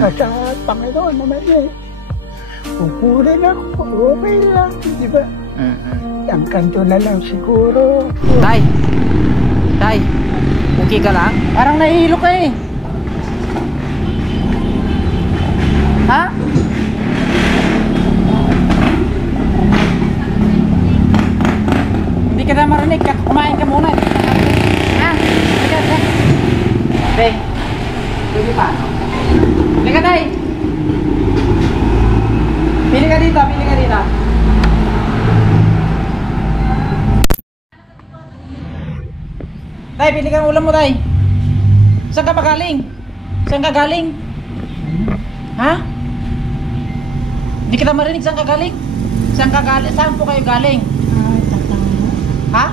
Sa Panginoon naman eh. Pupunin ako, okay lang, di ba? Ang kanto na lang siguro. Tay! Tay! Okay ka lang? Parang nahihilo ka eh. Ha? Hindi ka na marinig. Kumain ka muna. Ha? Tay! Pwede pa? Pili ka, Tay! Pili ka dito, pili ka dito. Tay, pili ka ng ulam mo, Tay. Saan ka ba galing? Saan ka galing? Ha? Hindi kita marinig, saan ka galing? Saan ka galing? Saan po kayo galing? Ha?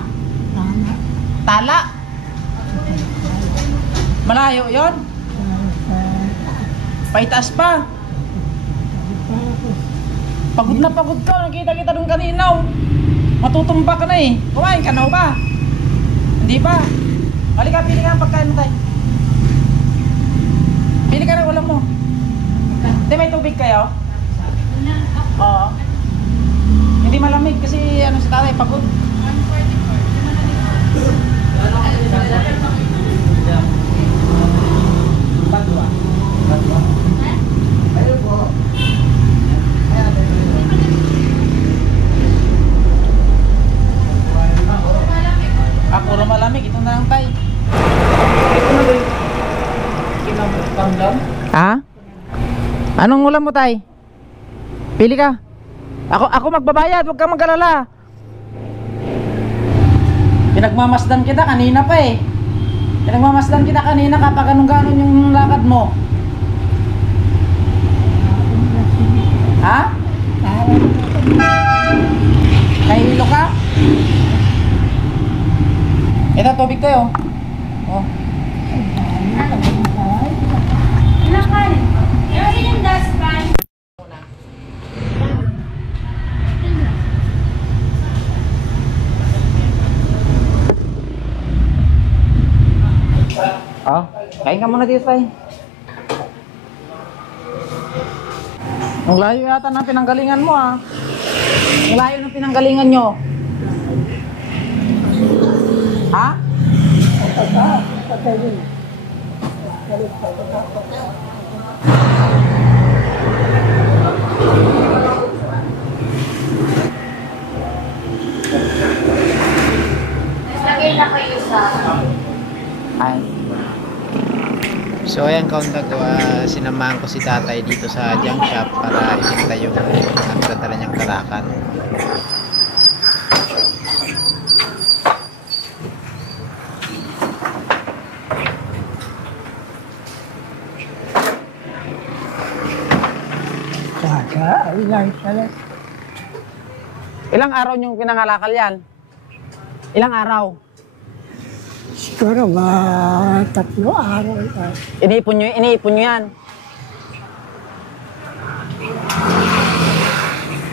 Tala? Malayo yon? Paitaas pa? Pagod na pagod ka, nakita kita doon kanina. Matutumba ka na eh. Kumain ka na ba? Hindi pa. Halika, pili ka ng pagkain mo, Tay. Pili ka ng ulam mo. Hindi, may tubig kayo? Oo. Hindi malamig kasi ano si Tatay, pagod. Badwa. Badwa. Ayun po. Puro malamig, ito na lang, Tay. Ito na ba yung kinabangdam? Ha? Anong ulam mo, Tay? Pili ka. Ako magbabayad, huwag kang mag-alala. Pinagmamasdan kita kanina pa eh. Pinagmamasdan kita kanina kapag anong-ganon yung lakad mo. Ha? Nahihilo ka? Ito, tubig tayo. Oh. Ilan yung dustpan? Oh, kain ka muna dito, Tay. Ang layo yata ng pinanggalingan mo, ah. Ang layo ng pinanggalingan nyo. Ha? Lagay na kayo sa... Ay. So ayan kaundag, sinamahan ko si Tatay dito sa junk shop para ibenta yung nagdadala niyang kalakan. Ilang araw niyong pinangalakal yan? Ilang araw? Siguro mga 3 araw. Iniipon nyo yan.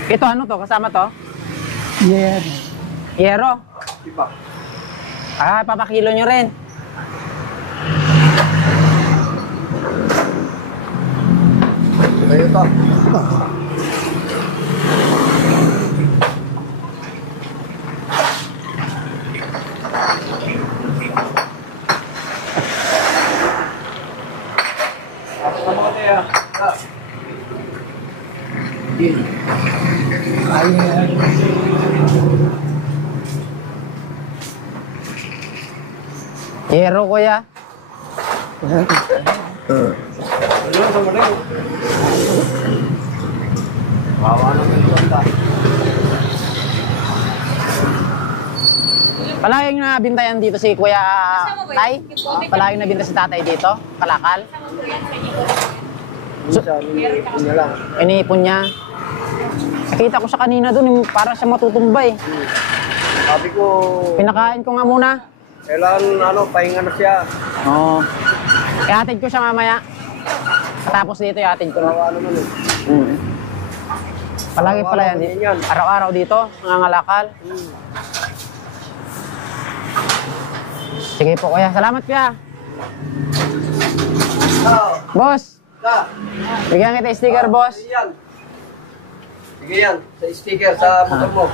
Ito ano to? Kasama to? Yeah. Yero? Ah, papakilo nyo rin. Kayo to. Yero, kuya. Palayong nabintayan dito si Kuya Tay? Palayong nabinta si Tatay dito? Kalakal? Iniipon niya. Nakita ko siya kanina doon, para siya matutumbay. Sabi ko, Pinakain ko nga muna. kailangan pahinga na siya. Oo. Ihatid ko siya mamaya. Tapos dito ihatid ko na. Kawawa naman eh. Palagi pala yan dito. Araw-araw dito, nangangalakal. Sige po kuya. Salamat kuya. Boss, Ta, Bigyan kita sticker, boss. sige yan. Sige yan, sa sticker sa motor mo.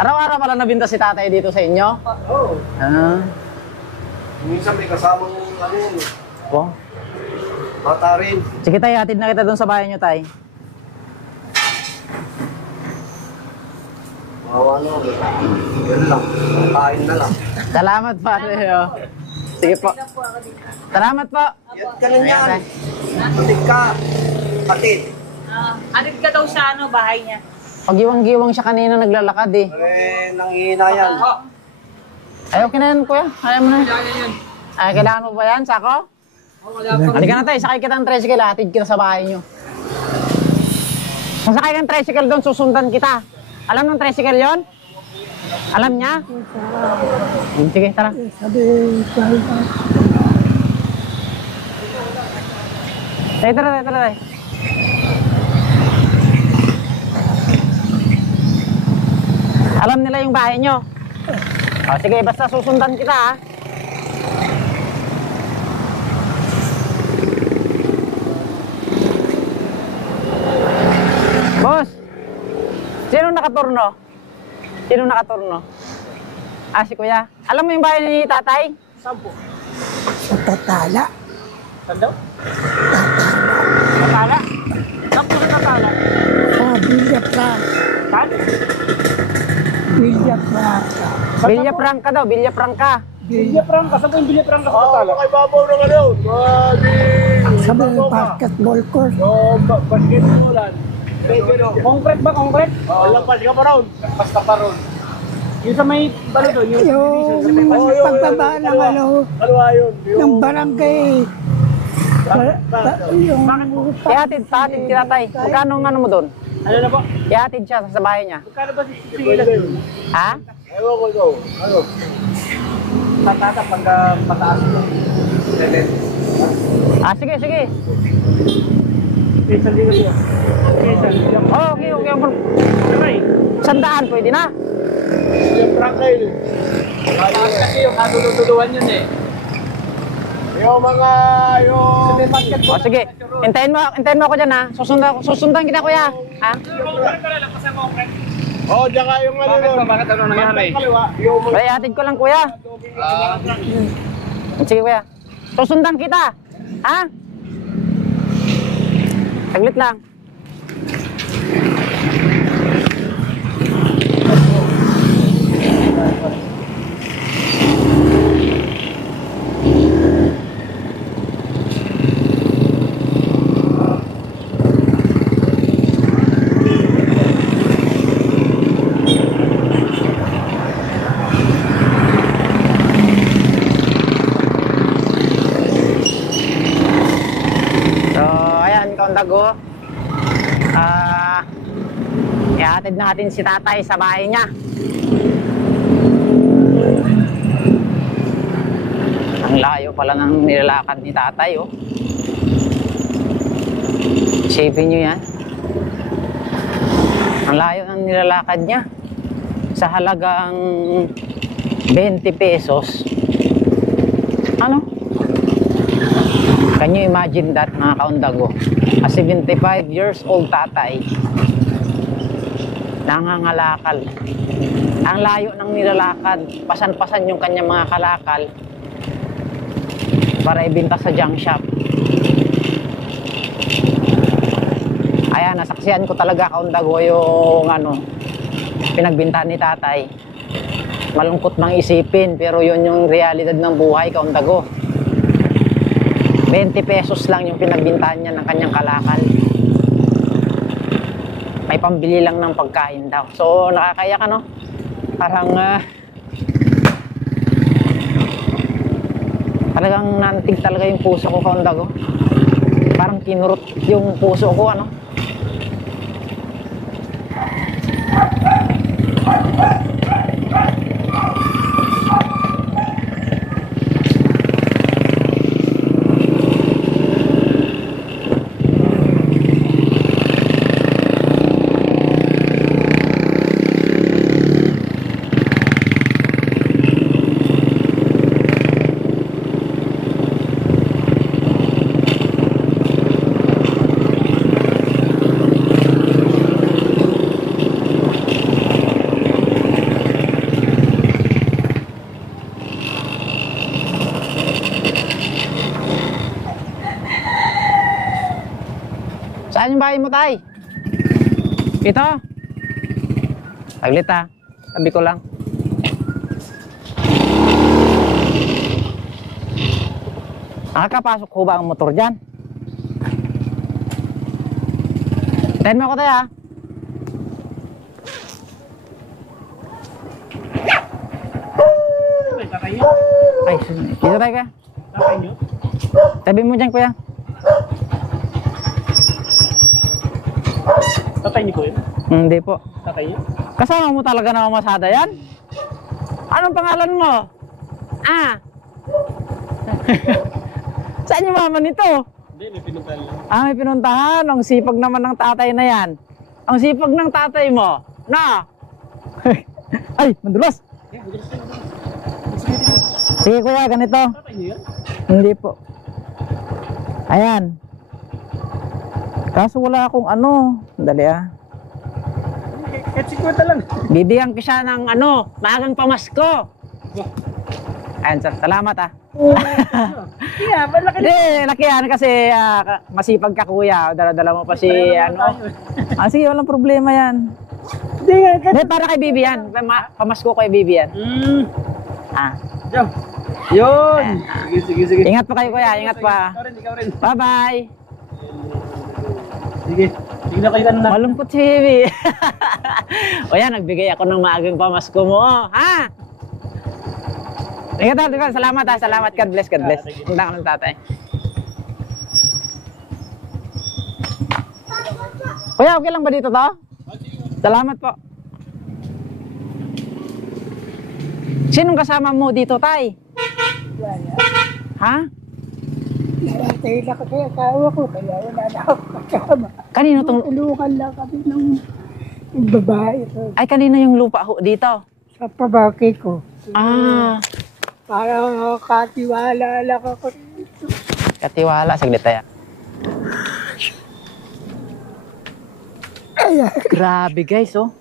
Araw-araw pala nabinta si tatay dito sa inyo? Oo. Ah. Minsan may kasamang ano yun. Po. Bata rin. Sige tay, hatid na kita doon sa bahay nyo, tay. Mawa na. Yan lang. Kain na lang. Salamat po. Oh. Sige po. Salamat po. Yan ka lang yan. Patik ka. Patit. Alit ka daw sa bahay niya. Pag-iwang-giwang siya kanina naglalakad eh. Nanghihina yan. Ayaw kinayan kuya. Ayaw mo na. Ay, kailangan mo ba yan, Sako? Halika na tayo, sakay kita ng tricycle, hatid kita sa bahay nyo. Kung sakay ka ng tricycle doon, susundan kita. Alam ng tricycle yon? Alam niya? Sige, tara. Sabi, sabi, Tara. Alam nila yung bahay nyo. O, sige, basta susundan kita ha. Boss, sino nakaturno? Sino nakaturno? Ah, si kuya. Alam mo yung bahay ni tatay? sa Tatala. Tatala? Saan po sa Tatala? Villa Franca. Saan? Villa Franca. Villa Franca daw, Villa Franca. Villa Franca. Saan po yung Villa Franca sa Tatala? Kay babaw ng ano? Sabi, basketball court. Basketballan. Concrete ba? Concrete? Lampas ka pa ron. Lampas ka pa ron. Yung sa may balo doon, Yung pagbaba ng ano, Ano yun? ng barangay. Yung Ihatid kita tay. Magkano ang ano mo doon? ano na po? Ihatid siya sa bahay niya. Kano ba sigilan doon? Ha? Ewan ko ito. Ano? Patata pag pataas mo. Ah, sige. Isa din siya. Isa. Oh, okay. Okay. Sandaan, pwede na. Yung Franca yun. Pataas kasi yung katulutuluan yun eh. Yung mga, yung... Oh, sige. Hintayin mo ako dyan ha. Susundan kita kuya. Ha? Oh, diyan ka yung ano nun. Bakit ano nangyari? Yung mga... Kaya ihatid ko lang kuya. Sige kuya. Susundan kita. Ha? Saglit lang. Dago. Ihatid natin si tatay sa bahay niya. Ang layo pala ng nilalakad ni tatay, oh. Isipin nyo yan. Ang layo ng nilalakad niya. Sa halagang 20 pesos. Ano? Can you imagine that, mga kaundago? A 75 years old tatay, nangangalakal. Ang layo ng nilalakad, pasan-pasan yung kanyang mga kalakal para ibenta sa junk shop. Ayan, nasaksihan ko talaga, kaundago, yung ano, pinagbintahan ni tatay. Malungkot mang isipin, pero yun yung realidad ng buhay, kaundago. 20 pesos lang yung pinagbintahan niya ng kanyang kalakal. May pambili lang ng pagkain daw. So, nakakaya ka, no? Parang, talagang nantig talaga yung puso ko, kaundago. Parang kinurot yung puso ko, ano? Saan yung bahay mo, tay? Ito? Saglit ha. Sabi ko lang. Nakakapasok ko ba ang motor dyan? Tayin mo ako tayo ha. Ay, dito tayo kaya. Tabi mo dyan kuya. Tatay niyo po yun? Hindi po. Tatay niyo? Kasama mo talaga na mamasada yan? Anong pangalan mo? Ah! Saan yung mama nito? Hindi, may pinuntahan lang. Ah, may pinuntahan. Ang sipag naman ng tatay na yan. Ang sipag ng tatay mo. Na! Ay, madulas! Sige kuya, ganito. Tatay niyo yan? Hindi po. Ayan. Kaso wala akong ano. Dali ah. Kahit 50 lang. Bibigyan ko siya ng ano, maagang pamasko. Ayan, salamat ah. Yeah, malaki Hindi, laki yan kasi masipag ka kuya. Dala-dala mo pa si ano. Sige, walang problema yan. Hindi, para kay Bibi yan. Pamasko kay Bibi yan. Ah. Diyan. Yun. Sige. Ingat pa kayo kuya, ingat pa. Ikaw rin. Bye-bye. Sige. Sige na kayo na. Malungkot si Bibi. O yan, nagbigay ako ng maagang pamasko mo. Oh, ha? Ingat ha, salamat ha, salamat. God bless, God bless. Punta ka ng tatay. Kuya, okay lang ba dito to? Salamat po. Sinong kasama mo dito, tay? Wala. Ha? Naratay na kasi asawa ko, kaya wala na ako kasama. Kanino tong... Tulungan lang kami ng babae Ay, kanino yung lupa ho dito? sa pabaki ko. Ah, Para katiwala lang ako rito. katiwala. Saglit tayo. Ayan. Grabe guys, oh.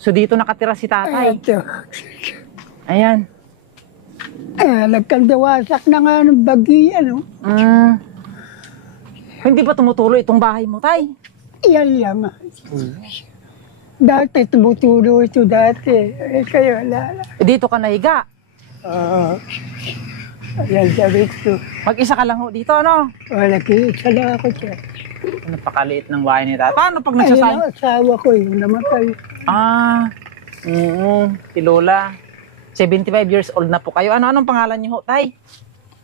So dito nakatira si tatay. Ito. Ayan. Nagkandawasak na nga ng bagyo, ano? Hindi ba tumutuloy itong bahay mo, tay? Iyan lang. Dati tumutulo ito dati. Kaya wala na. Dito ka nahiga. Ayan sabi ko. Mag-isa ka lang ho dito, ano? Nag-iisa lang ako dyan. Napakaliit ng bahay ni tatay. Paano pag nagsasayang? Ayun ang asawa ko yung namatay. Si Lola. 75 years old na po kayo. Anong pangalan niyo ho, tay?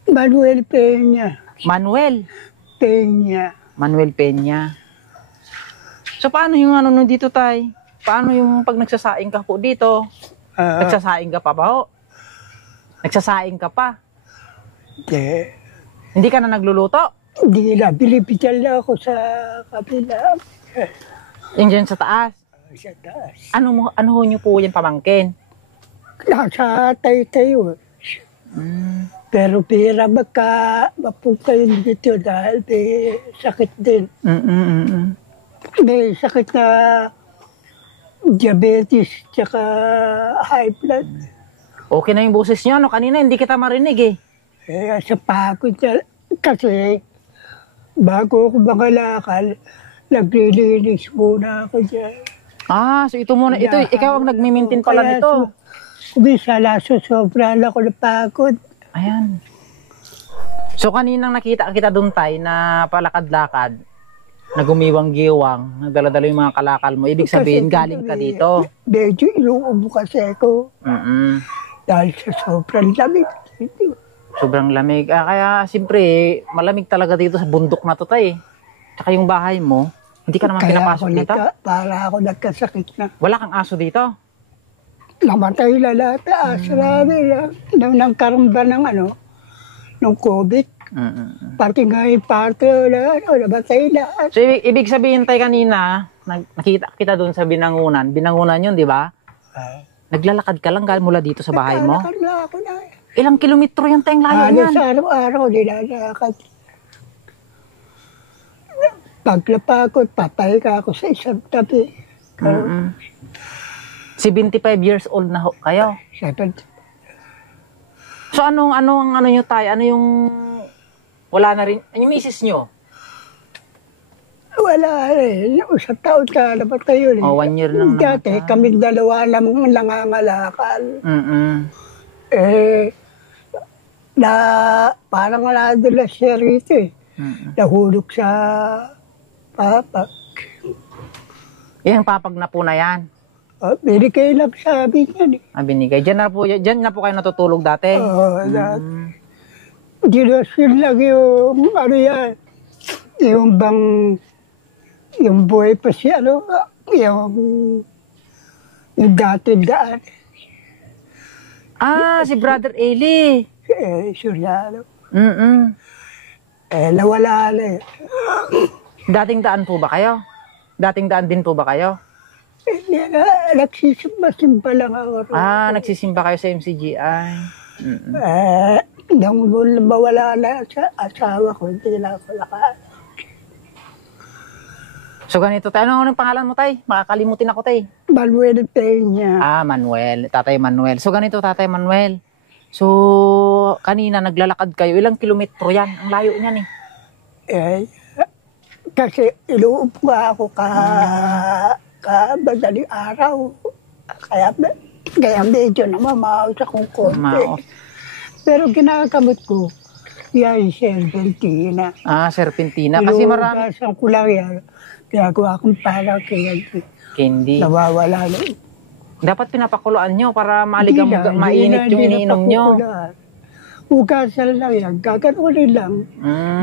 Manuel Peña. Manuel. Peña. Manuel Peña. So paano yung ano nun dito, tay? Paano yung pag nagsasaing ka po dito? Nagsasaing ka pa ba ho? Nagsasaing ka pa? Hindi. Hindi ka na nagluluto? Hindi na. Bilipitan lang ako sa kabila. Yung dyan sa taas? Sa taas. Ano ho nyo po yan pamangkin? Nasa tayo. Pero pira mapunta yun dito dahil may sakit din. May sakit na diabetes tsaka high blood. Okay na yung boses nyo, no? Kanina hindi kita marinig eh. Sa pagod na, kasi bago ako makalakal, naglilinis muna ako dyan. So ito muna, ikaw ang nagmi-maintain pala nito. Kubisa laso, sobrang ako na pagod. Ayan. So kaninang nakita kita doon tay na palakad-lakad, na gumiwang-giwang, nagdala-dala yung mga kalakal mo, ibig sabihin galing ka dito. Medyo inuubo kasi ako. Dahil sa sobrang lamig. Sobrang lamig. Kaya siyempre, malamig talaga dito sa bundok na to tay. Tsaka yung bahay mo, hindi ka naman pinapasok dito? Para ako nagkasakit na. Wala kang aso dito? Namatay na lahat. Sabi lang. Nang karamba ng ng COVID. Pati nga yung party, namatay lahat. So, ibig sabihin tayo kanina, nakita kita doon sa Binangunan. Binangunan yun, di ba? Naglalakad ka lang mula dito sa bahay mo? Naglalakad na ako na. Ilang kilometro yung tayong layo Halos yan? araw-araw nilalakad. Paglapakot, papahinga ako sa isang tabi. 75 years old na ho kayo. 70. So ano nyo tayo? Ano yung wala na rin? Yung misis nyo? Wala eh. Isang taon ka namatay yun eh. Oh, 1 year nang Dati namatay. kami dalawa namang nangangalakal. Eh, parang nadala siya rito eh. Nahulog sa papak. Yung papag na po na yan. Binigay lang sabi niya eh. Binigay. Diyan na po kayo natutulog dati. Oo, Ginasin lang yung ano yan. Yung bang, yung buhay pa siya, ano, yung dati daan. Si Brother Eli. Suryano. Nawala na eh. Dating daan po ba kayo? Dating daan din po ba kayo? Nagsisimba lang ako. Nagsisimba kayo sa MCGI. Nung mawala na sa asawa ko, hindi na ako lakas. So ganito tayo. Anong pangalan mo, tay? Makakalimutin ako, tay. Manuel Peña. Manuel. Tatay Manuel. So ganito, Tatay Manuel. So, kanina naglalakad kayo. Ilang kilometro yan? Ang layo niyan eh. Kasi inuupo ako madaling araw. Kaya medyo namamaos akong konti. Pero ginagamit ko, yan serpentina. Serpentina. Kasi marami. Inuugasan ko lang yan. Ginagawa akong parang Candy. Nawawala na. Dapat pinapakuluan nyo para mainit yung iniinom nyo. Ugasan lang yan. Gaganunin lang.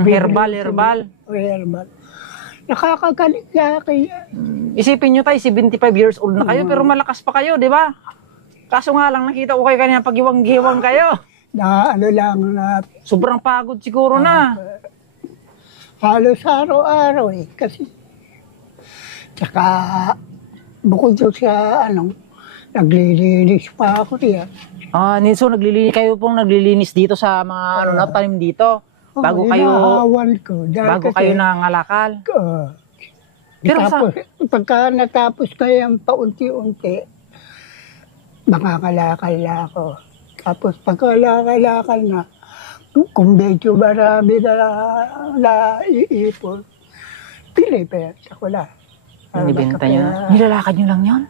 Herbal. Herbal. Nakakagaling ka kaya. Isipin nyo tayo, 75 years old na kayo, pero malakas pa kayo, di ba? Kaso nga lang, nakita ko kayo kanina pag-iwang-giwang kayo. Sobrang pagod siguro na. Halos araw-araw eh. Kasi, tsaka, bukod doon sa, naglilinis pa ako riyan. So kayo pong naglilinis dito sa mga tanim dito? Bago kayo nangangalakal? Pero pagka natapos ko yung paunti-unti, mangangalakal na ako. Tapos pagkalakal na, kung medyo marami na iipon, pinipenta ko na. Binibenta nyo na? Nilalakad nyo lang yun?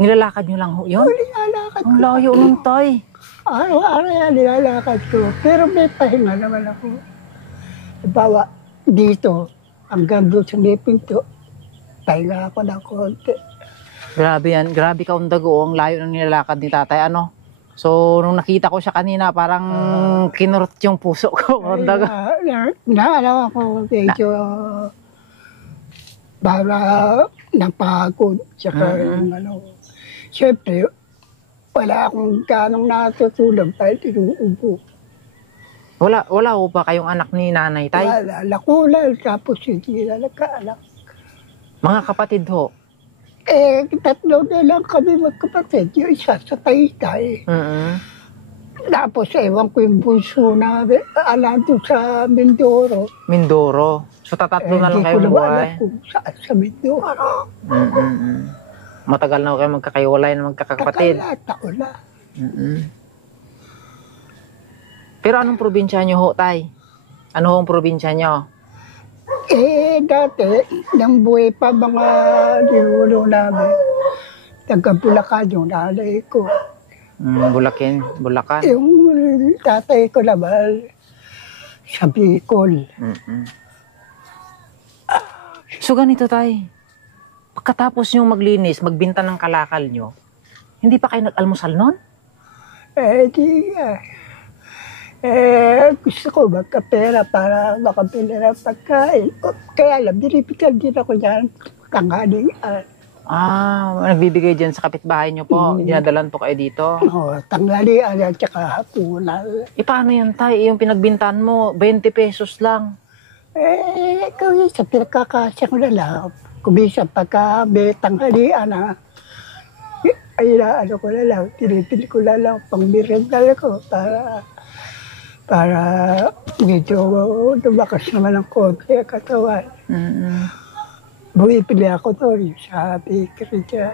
Nilalakad nyo lang yun? Nilalakad ko. Ang layo nun, tay. Araw-araw yan, nilalakad ko. Pero may pahinga naman ako. Bawa dito, hanggang doon sa may pinto, pahinga ako ng konti. Grabe yan. Grabe ka undago. Ang layo ng nilalakad ni tatay. So, nung nakita ko siya kanina, parang kinurot yung puso ko. Undago. Naalaw ako medyo para napagod. Tsaka siyempre, wala akong ganong natutulog dahil inuubo. Wala ho ba kayong anak ni nanay, tay? Wala. Lakulal, tapos hindi na nagkaanak. Mga kapatid ho? Tatlo na lang kami magkapatid. Yung isa sa Taytay. Tapos ewan ko yung bunso na doon sa Mindoro. Mindoro. So tatatlo na lang kayo buhay? Hindi ko buhay? alam kung saan sa Mindoro. Matagal na kayo magkakaiwalay na magkakapatid? Taon na. Pero anong probinsya nyo ho, tay? Ano hong probinsya nyo? Dati, nang buhay pa mga ninuno namin, taga-Bulacan yung nanay ko. Bulacan? Yung tatay ko naman, sa Bicol. So ganito, tay. Pagkatapos nyo maglinis, magbinta ng kalakal nyo, hindi pa kayo nag-almusal nun? Gusto ko magkapera para makabili ng pagkain. Kaya lang, binibitan din ako dyan tanghalian. Nagbibigay dyan sa kapitbahay nyo po. Dinadalan po kayo dito. Tanghalian at saka hapunan. Paano yan, tay? Yung pinagbintahan mo, 20 pesos lang. Kung sa pinagkakasya ko na lang, kumisa pagka may tanghalian ay ano ko na lang, tinipili ko na lang pang merendal ko para medyo lumakas naman ang konti ang katawan. Bumipili ako doon sa bakery dyan.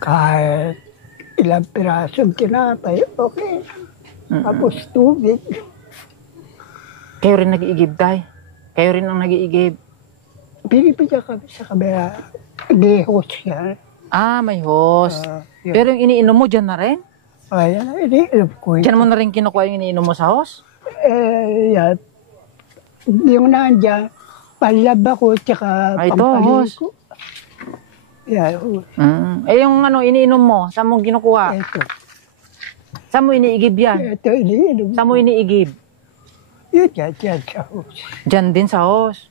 Kahit ilang pirasong tinapay, okay. Tapos tubig. Kayo rin nag-iigib, tay? Kayo rin ang nag-iigib? Binibigyan kami sa kabila. Hindi host yan. Ah, may host. Yun. Pero yung iniinom mo dyan na rin? Ayan, iniinom ko yun. Dyan mo na rin kinukuha yung iniinom mo sa host? Yan. Yung nandyan, panlab ako, tsaka Ay, ito, host. pampaligo. Yan, host. Eh yung ano, iniinom mo, saan mo kinukuha? Ito. Saan mo iniigib yan? Ito, iniinom. Saan mo iniigib? Yun, yan sa host. Dyan din sa host.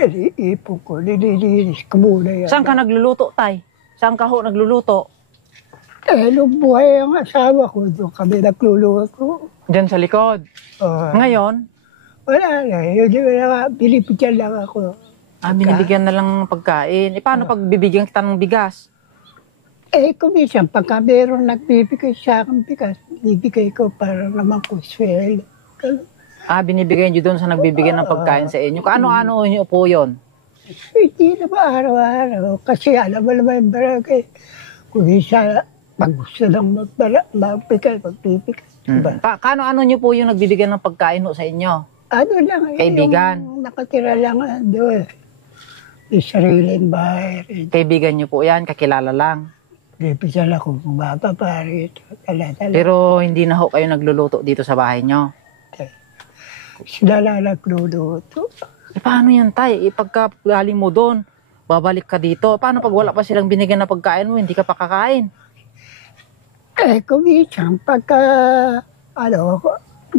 Iniipon ko, nililinis ko muna yan. Saan ka nagluluto, tay? Saan ka ho nagluluto? Nung buhay ang asawa ko, doon kami nagluluto. Dyan sa likod. Ngayon, Wala na, yun yung binibigyan lang ako. binibigyan na lang ng pagkain. Eh, paano pag bibigyan kita ng bigas? Kung minsan, pagka meron nagbibigay sa akin bigas, bibigay ko para naman ko swel. Binibigyan nyo doon sa nagbibigyan ng pagkain sa inyo. Kaano-ano nyo po yun? Hindi naman araw-araw. Kasi alam mo naman yung barangay. Kung isa, pag gusto lang magbigay, magbibigay. Diba? Kaano-ano nyo po yung nagbibigyan ng pagkain ho sa inyo? Ano lang, Kaibigan. yung nakatira lang doon. Yung sariling bahay rin. Kaibigan nyo po yan, kakilala lang. Bibigyan ako bumaba pa rito. Dala-dala. Pero hindi na ho kayo nagluluto dito sa bahay nyo. Sila lang nagluluto. Paano yan, tay? Pagka galing mo doon, babalik ka dito. Paano pag wala pa silang binigyan ng pagkain mo, hindi ka pa kakain? Kung minsan, pagka,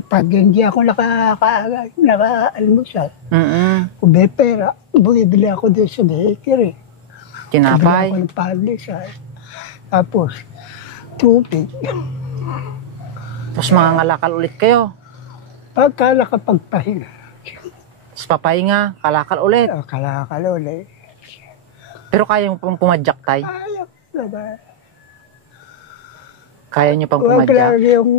pag hindi ako naka-almusal, kung may pera, bumibili ako doon sa bakery. Tinapay. Bumibili ako ng pandesal. Tapos, tubig. Tapos mga ngalakal ulit kayo. Pagka nakapagpahinga, Tapos papahinga, kalakal ulit. kalakal ulit. Pero kaya mo pang pumadyak, tay? Ayaw naman. Kaya nyo pang Huwag pumadyak? lang yung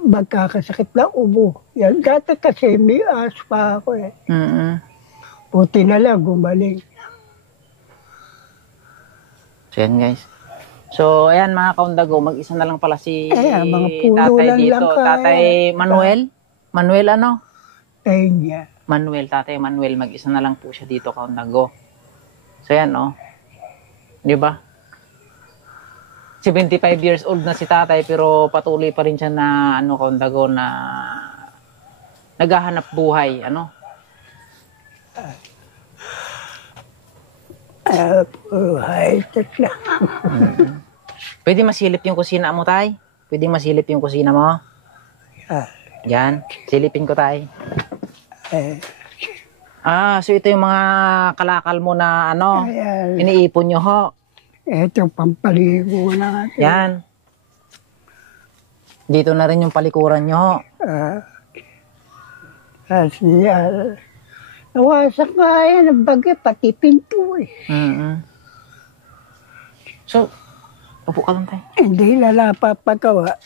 magkakasakit na ubo. Yan, dati kasi may aspa ako eh. Buti na lang, gumaling. So yan guys. So ayan mga kaundago, mag-isa na lang pala si mga puno tatay lang dito. lang kaya. Tatay Manuel? Manuel ano? Tayo niya. Manuel, tatay Manuel, mag-isa na lang po siya dito kaundago. So yan oh. Di ba? 75 years old na si tatay pero patuloy pa rin siya na ano kaundago na naghahanap buhay, ano? Buhay, tatla. Pwede masilip yung kusina mo, tay? Pwede masilip yung kusina mo? Yan, silipin ko, tay. So ito yung mga kalakal mo na ano, Ayan. iniipon nyo ho. Ito, pampaligo natin. Yan. Dito na rin yung palikuran nyo ho. Kasi, nawasak nga yan ang bagay, pati pinto eh. So, upo ka lang, tay. Hindi na napapagawa.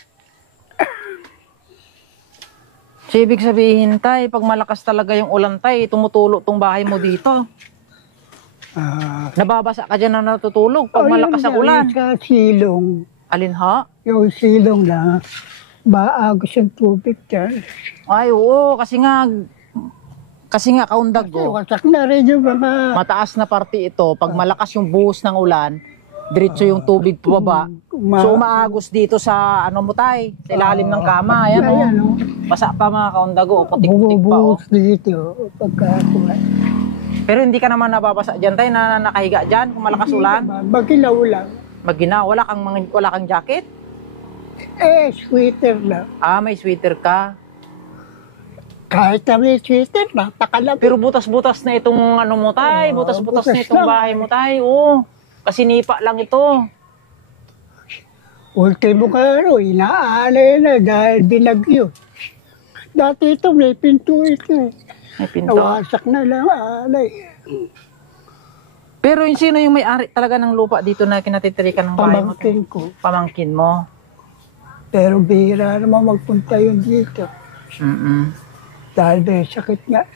So, ibig sabihin, tay, pag malakas talaga yung ulan, tay, tumutulo tong bahay mo dito. Nababasa ka dyan na natutulog pag malakas ang ulan. Sa silong, Alin ho? yung silong na maagos yung tubig dyan. Ay, oo, kasi nga kaundag Kasi ko. wasak na rin yung mga... Mataas na parte ito, pag malakas yung buhos ng ulan, diretso yung tubig pababa. So umaagos dito sa ano mo tay, sa ilalim ng kama, ayan oh. Ayan, oh. Basa pa mga kaundago, putik-putik pa oh. Bumubuhos dito pagkakuha. Pero hindi ka naman nababasa diyan tay na nakahiga diyan kung malakas ulan. Maginaw lang. Magina, wala kang jacket? Sweater lang. May sweater ka. Kahit na may sweater, napakalamig. Pero butas-butas na itong ano mo tay, butas-butas na butas itong lang. bahay mo tay. Oo. Kasi nipa lang ito. Ultimo ka inaalay na dahil binagyo. Dati ito, may pinto ito eh. May pinto. Nawasak na lang, alay. Pero yung sino yung may-ari talaga ng lupa dito na kinatitirikan ng bahay mo? Pamangkin ko. Pamangkin mo. Pero bihira naman magpunta yun dito. Dahil may sakit nga.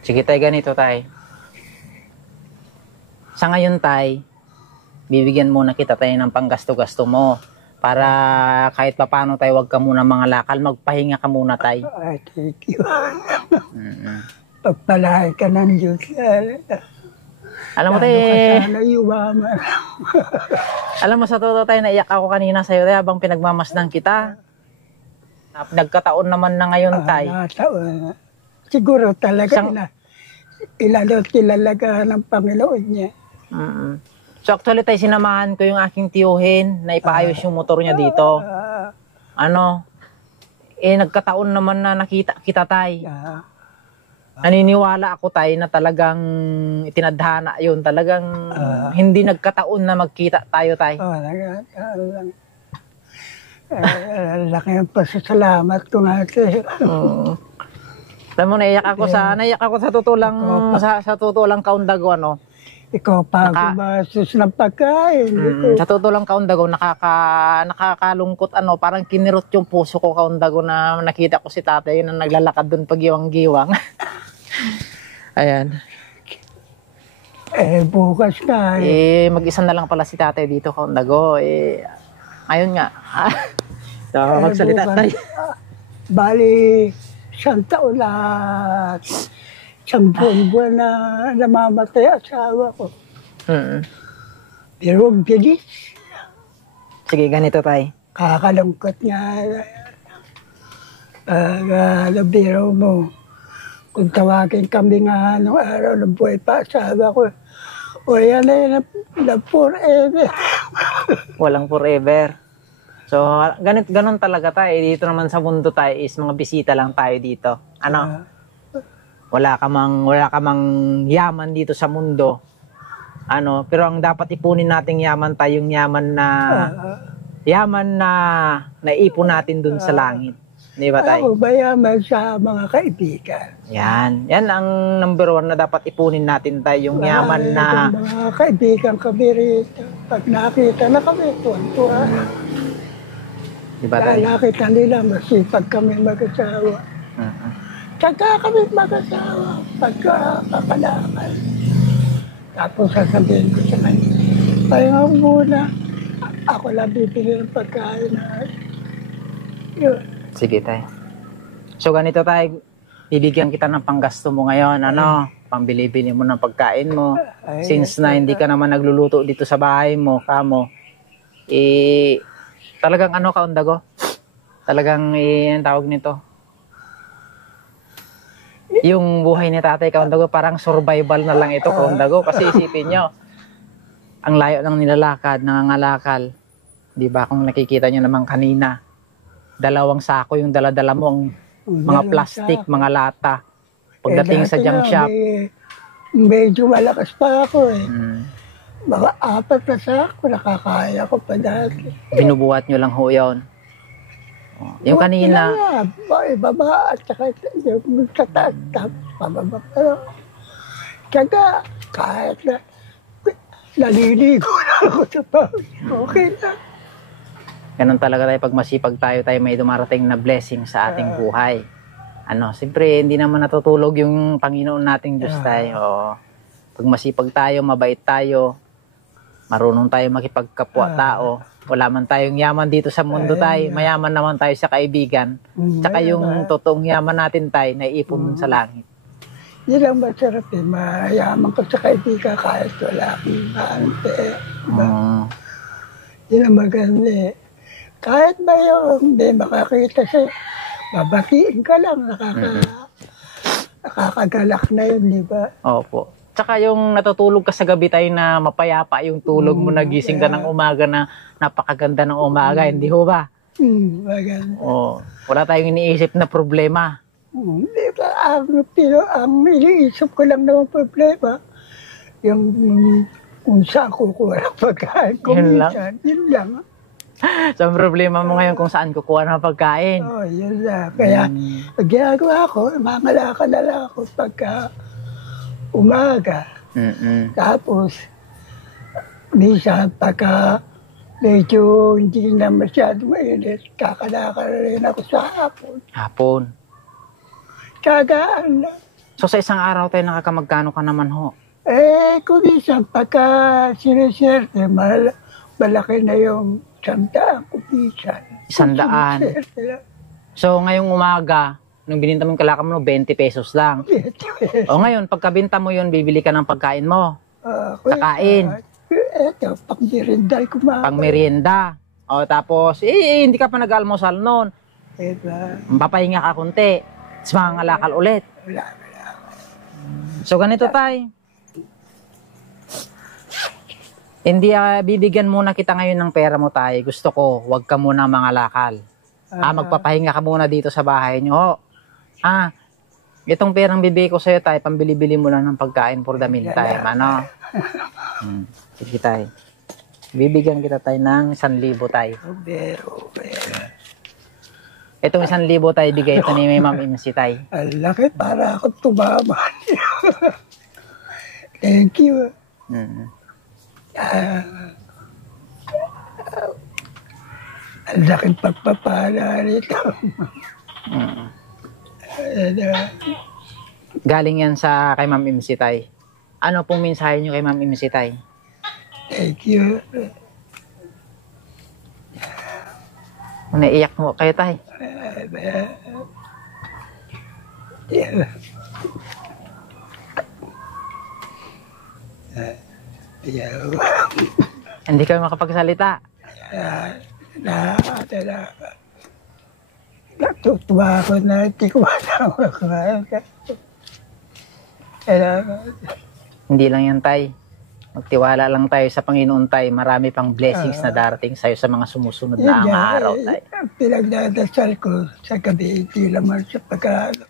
Sige tay, ganito tay. Sa ngayon tay, bibigyan muna kita tayo ng panggasto-gasto mo. Para kahit papaano tayo, wag ka muna mga lakal, magpahinga ka muna tayo. Ay, thank you. Pagpalahay ka ng Diyos. Alam mo Lalo tayo, ka sana yumaman. alam mo sa totoo tayo, naiyak ako kanina sa'yo tayo habang pinagmamasdan kita. Nagkataon naman na ngayon tayo. Taon. Siguro talaga ilalalaga ng Panginoon niya. So actually tayo, sinamahan ko yung aking tiyuhin na ipaayos yung motor niya dito. Nagkataon naman na nakita kita tayo. Naniniwala ako tayo na talagang itinadhana yun. Talagang hindi nagkataon na magkita tayo tayo. Laki ang pasasalamat ko nga sa'yo. Alam mo, naiyak ako sa totoo lang kaundago, ano. Ikaw pa gumastos ng pagkain. Sa totoo lang kaundago, nakakalungkot, ano, parang kinirot yung puso ko kaundago na nakita ko si tatay na naglalakad doon pag-giwang-giwang. Ayan. Bukas na. Mag-isa na lang pala si tatay dito kaundago. Ngayon nga. So, magsalita tayo. Bali, isang taon lahat. Isang buwan na namamatay asawa ko. Pero ang bilis. Sige, ganito tayo. Kakalungkot nga. Biro mo. Kung tawagin kami nga nung araw ng buhay pa asawa ko. O yan na forever. Walang forever. So, ganun talaga tayo. Dito naman sa mundo tayo is mga bisita lang tayo dito. Ano? Wala ka mang yaman dito sa mundo. Ano, pero ang dapat ipunin nating yaman tayo yung yaman na naipon natin dun sa langit. Di ba tayo? Ako mayaman sa mga kaibigan. Yan ang number 1 na dapat ipunin natin tayo, yung yaman na... Mga kaibigan kami rito. Pag nakita na kami, tuwan-tuwa. Di ba tayo? Nakita nila, masipag kami mag-asawa. Tsaka kami mag-asawa pagkakapalakan. Tapos sasabihin ko sa kanya, pahinga muna. Ako lang bibili ng pagkain na yun. Sige tayo. So ganito tayo, bibigyan kita ng panggasto mo ngayon, ano? Pambili-bili mo ng pagkain mo. Since na hindi ka naman nagluluto dito sa bahay mo, kamo, talagang ano kaundago? Talagang, ang tawag nito? Yung buhay ni tatay kaundago, parang survival na lang ito kaundago. Kasi isipin nyo, ang layo ng nilalakad, nangangalakal. Di ba? Kung nakikita nyo naman kanina, 2 sako yung daladala mo, ang mga plastic, mga lata. Pagdating sa junk shop. Medyo malakas pa ako eh. Mga 4 na sako, nakakaya ko pa dati. Binubuhat nyo lang ho yun. Yung kanina, Baba at saka yung sa taas, pababa pa. Tsaka kahit na naliligo na ako sa pawis, okay na. ganun talaga tayo, pag masipag tayo may dumarating na blessing sa ating buhay. Ano, siyempre, hindi naman natutulog yung Panginoon nating Diyos tayo. Pag masipag tayo, mabait tayo, marunong tayo makipagkapwa tao, wala man tayong yaman dito sa mundo tayo, mayaman naman tayo sa kaibigan. Tsaka yung totoong yaman natin tayo, naiipon sa langit. Yun ang masarap eh, mayaman ko sa kaibigan kahit wala akong kaante. Yun ang maganda eh. Kahit ba yung hindi makakita siya, babatiin ka lang, nakakagalak na yun, di ba? Opo. Tsaka yung natutulog ka sa gabi tayo na mapayapa yung tulog mo, nagising ka ng umaga na napakaganda ng umaga, hindi ho ba? Maganda. Wala tayong iniisip na problema. Di ba, ang iniisip ko lang naman problema, yung kung saan kukuha ng pagkain ko minsan, yun lang. So, ang problema mo ngayon kung saan kukuha ng pagkain. Yun lang. Kaya, pag ginagawa ko, mamalaka na lang ako pagka umaga. Tapos, minsan pagka medyo hindi na masyadong mainit, kakalaka na rin ako sa hapon. Hapon. Kagaan lang. So, sa isang araw tayo nakakamagkano ka naman ho? Kung minsan pagka siniserte, malaki na yung Sandaan ko bisan. 100. So, ngayong umaga, nung bininta mo yung kalakal mo, 20 pesos lang. O ngayon, pagkabinta mo yun, bibili ka ng pagkain mo. Kakain. Eto, pang merendal ko mga. Pang merienda. O tapos, hindi ka pa nag-almusal noon. Diba? Papahinga ka kunti. Tapos mangangalakal ulit. Wala. So, ganito tay. Hindi bibigyan muna kita ngayon ng pera mo tay. Gusto ko, wag ka muna mangalakal. Magpapahinga ka muna dito sa bahay nyo. Itong perang bibigay ko sa'yo tay, pambili-bili mo lang ng pagkain for the meantime. Ano? Sige tay. Bibigyan kita tay ng 1,000 tay. Pero. Itong 1,000 tay, bigay ito ni Ma'am MC tay. Ang laki para ako tumaman. Thank you. Ang laking pagpapala nito. Galing yan sa kay Ma'am MC tay. Ano pong mensahe nyo kay Ma'am MC tay? Thank you. Naiiyak mo kayo tay. Hindi kayo makapagsalita. Natutuwa ako na hindi ko matawa ko. Hindi lang yan tay. Magtiwala lang tayo sa Panginoon tay. Marami pang blessings na darating sa'yo sa mga sumusunod na mga araw tay. Ang pinagdadasal ko sa gabi, hindi naman sa pag-aaral.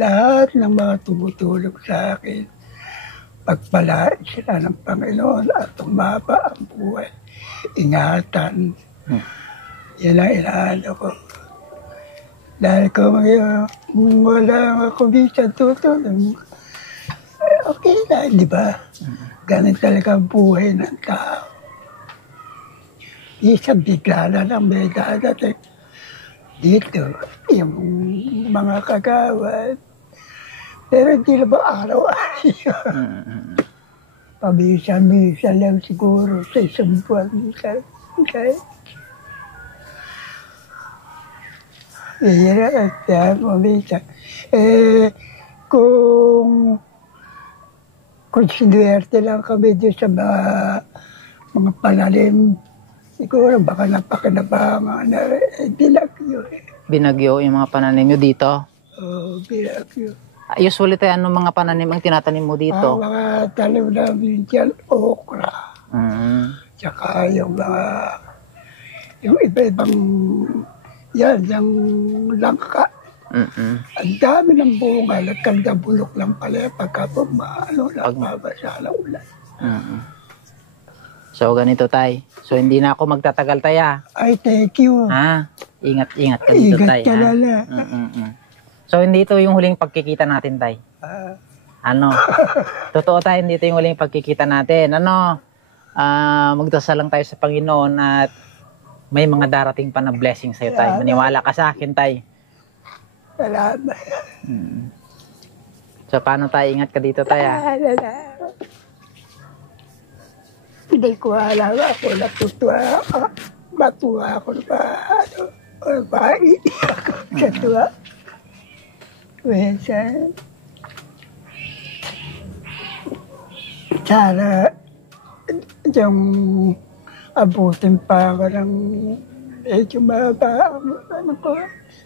Lahat ng mga tumutulong sa akin, pagpalain sila ng Panginoon at tumaba ang buhay. Ingatan. Yan ang inaano ko. Dahil kung wala ako bisan tutulong, okay na, di ba? Ganun talaga ang buhay ng tao. Isang bigla na lang may dadating dito, yung mga kagawad. Pero hindi na ba araw-araw? Pabisa-bisa lang siguro sa isang buwan. Okay? Kaya mabisa. Kung sinuwerte lang kami doon sa mga panalim, siguro baka napakinabangan na binagyo. Binagyo yung mga pananim nyo dito? Oo, binagyo. Usually tayo, anong mga pananim ang tinatanim mo dito? Mga tanim namin dyan, okra. Tsaka yung iba-ibang, yung langka. Ang dami ng bunga, nagkandabulok lang pala pagka nagbabasa ng ulan. So, ganito tay. So, hindi na ako magtatagal tay Ay, thank you. Ingat ka dito tay. Ingat ka lala. So, hindi ito yung huling pagkikita natin tay. Totoo tay, hindi ito yung huling pagkikita natin. Magdasal lang tayo sa Panginoon at may mga darating pa na blessing sa'yo tay. Maniwala ka sa akin tay. Salamat. So, paano tayo? Ingat ka dito tay Hindi ko alam ako, natutuwa ako. Matuwa ako na iiyak ako sa tuwa. Minsan, sana yung abutin pa ako ng medyo mahaba.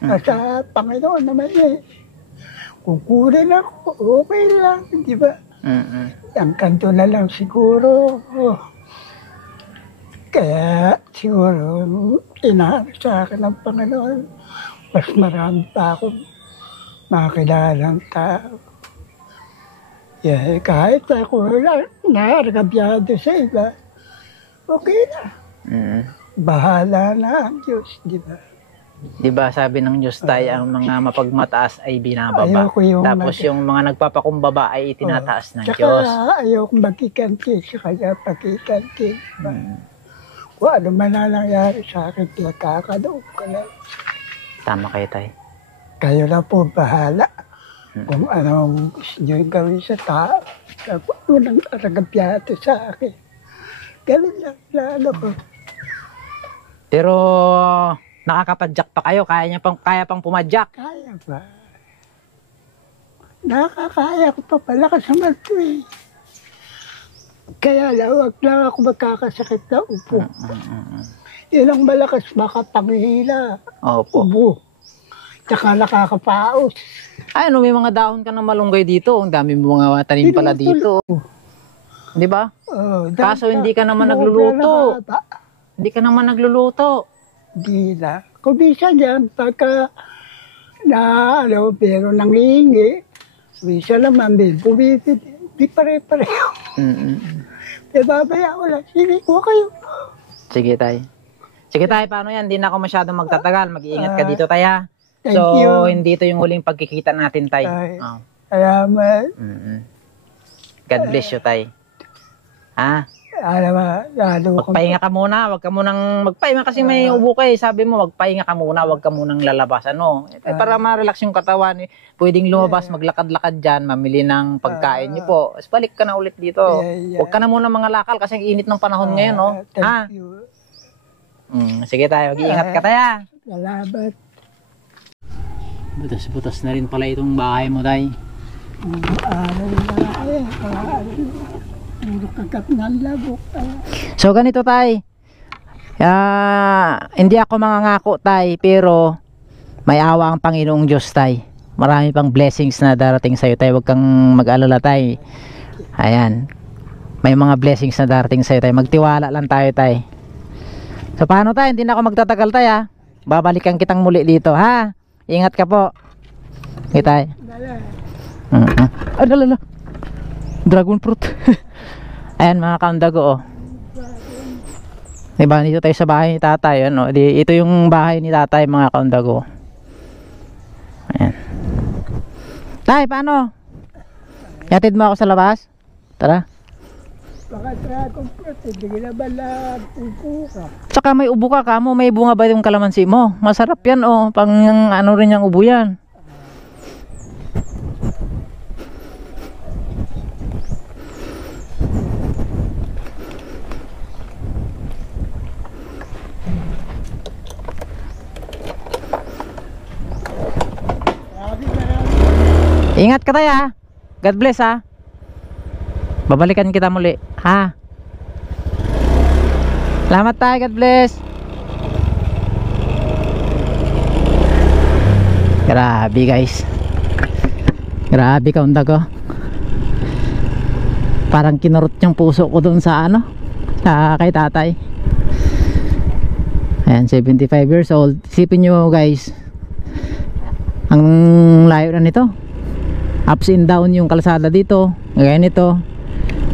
Nasa Panginoon naman Kung kunin ako, okay lang, di ba? Ang kanto na lang siguro. Kaya siguro, inahanap sa akin ng Panginoon, mas marami pa akong makilalang tao. Kahit ako lang naargabyado sa iba, okay na. Bahala na ang Diyos, di ba? Di ba sabi ng Diyos tayo, ang mga mapagmataas ay binababa. Tapos yung mga nagpapakumbaba ay itinataas ng Diyos. Tsaka ayoko magkikanti sa kanya pagkikanti. Kung ano man na nangyari sa akin, pinagkakaloob ko lang. Tama kayo tayo. Kayo na po bahala kung anong gusto nyo gawin sa tao. Kung ano nang aragabyato sa akin. Ganun lang, lalo ko. Pero nakakapadyak pa kayo, kaya pang pumadyak. Kaya ba? Nakakaya ko pa pala kasama ito eh. Kaya wag lang ako magkakasakit na upo. Ilang malakas makapangihila. Opo. Ubo. Tsaka nakakapaos. Ay, ano, may mga dahon ka ng malunggay dito. Ang dami mga tanim pala dito. Di ba? Kaso hindi ka naman nagluluto. Hindi ka naman nagluluto. Hindi na. Kung minsan yan, pagka pero nangihingi, minsan naman, bumibili. Di pare-pareho. Babaya ko lang. Sige, kuha kayo. Sige, tay. Sige, tay. Paano yan? Hindi na ako masyadong magtatagal. Mag-iingat ka dito, tay, ha? Thank So, you. hindi ito yung huling pagkikita natin, tay. Salamat. God bless you, tay. Ha? Alam mo, lalo ko. Magpahinga ka muna. Huwag ka munang magpahinga kasi may ubo ka eh. Sabi mo, magpahinga ka muna. Huwag ka munang lalabas. Ano? Para ma-relax yung katawan. Pwedeng lumabas, maglakad-lakad dyan, mamili ng pagkain niyo po. Tapos balik ka na ulit dito. Huwag ka na muna mga lakal kasi ang init ng panahon ngayon, no? Ha? Thank you. Sige tayo. Mag-iingat ka tayo. Salamat. Butas-butas na rin pala itong bahay mo, tay. Aral na eh. Puro kagat ng labok. So ganito, tay. Hindi ako mangangako, tay, pero may awa ang Panginoong Diyos, tay. Marami pang blessings na darating sa'yo, tay. Huwag kang mag-alala, tay. Ayan. May mga blessings na darating sa'yo, tay. Magtiwala lang tayo, tay. So paano, tay? Hindi na ako magtatagal, tay, ha? Babalikan kitang muli dito, ha? Ingat ka po. Okay, tay. Lala. Dragon fruit. Ayan, mga kaundago, oh. Diba, dito tayo sa bahay ni tatay, ano? Ito yung bahay ni tatay, mga kaundago. Ayan. Tay, paano? Yatid mo ako sa labas? Tara. Baka dragon fruit, hindi naman lang upo ka. Tsaka may ubo ka mo, may bunga ba yung kalamansi mo? Masarap yan, oh. Pang ano rin yung ubo yan. Ingat ka tayo, ha? God bless, ha? Babalikan kita muli, ha? Salamat tayo, God bless. Grabe, guys. Grabe, kaundag ko. Parang kinurot yung puso ko dun sa ano, sa kay tatay. Ayan, 75 years old. Isipin nyo, guys, ang layo na nito. Ups and down yung kalsada dito, gaya nito,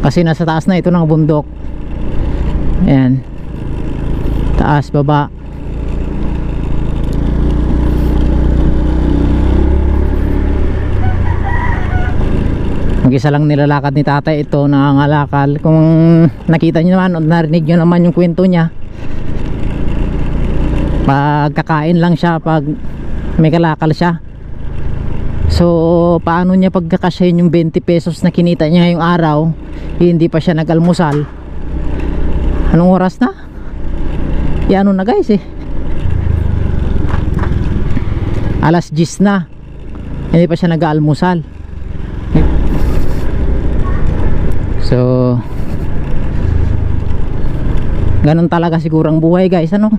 kasi nasa taas na ito ng bundok. Ayan, taas, baba. Mag-isa lang nilalakad ni tatay ito, nangangalakal. Kung nakita nyo naman o narinig nyo naman yung kwento niya, pagkakain lang siya pag may kalakal siya. So paano niya pagkakasyahin yung 20 pesos na kinita niya ngayong araw, hindi pa siya nag-almusal? Anong oras na? Ano na, guys, eh, alas 10 na, hindi pa siya nag-almusal. So ganun talaga siguro ang buhay, guys, ano?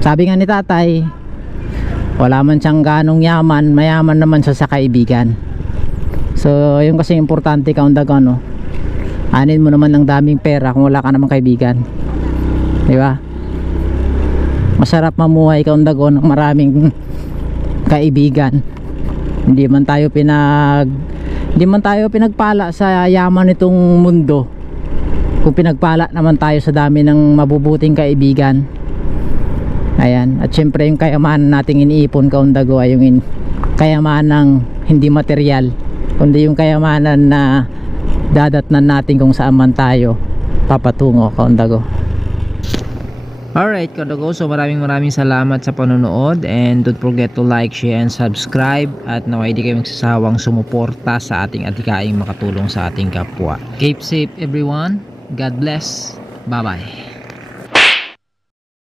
Sabi nga ni tatay, wala man siyang ganong yaman, mayaman naman siya sa kaibigan. So yung kasi importante, kaundag, ano, anin mo naman ng daming pera kung wala ka namang kaibigan, di ba? Masarap mamuhay, kaundag, ng maraming kaibigan. Hindi man tayo pinagpala sa yaman nitong mundo, kung pinagpala naman tayo sa dami ng mabubuting kaibigan. Ayan, at syempre yung kayamanan nating iniipon, kaundago, ay yung kayamanan ng hindi material, kundi yung kayamanan na dadatnan natin kung saan man tayo papatungo, kaundago. Alright, kaundago, so maraming salamat sa panonood, and don't forget to like, share, and subscribe, at naway di kayo magsasawang sumuporta sa ating atikaing makatulong sa ating kapwa. Keep safe, everyone. God bless. Bye bye.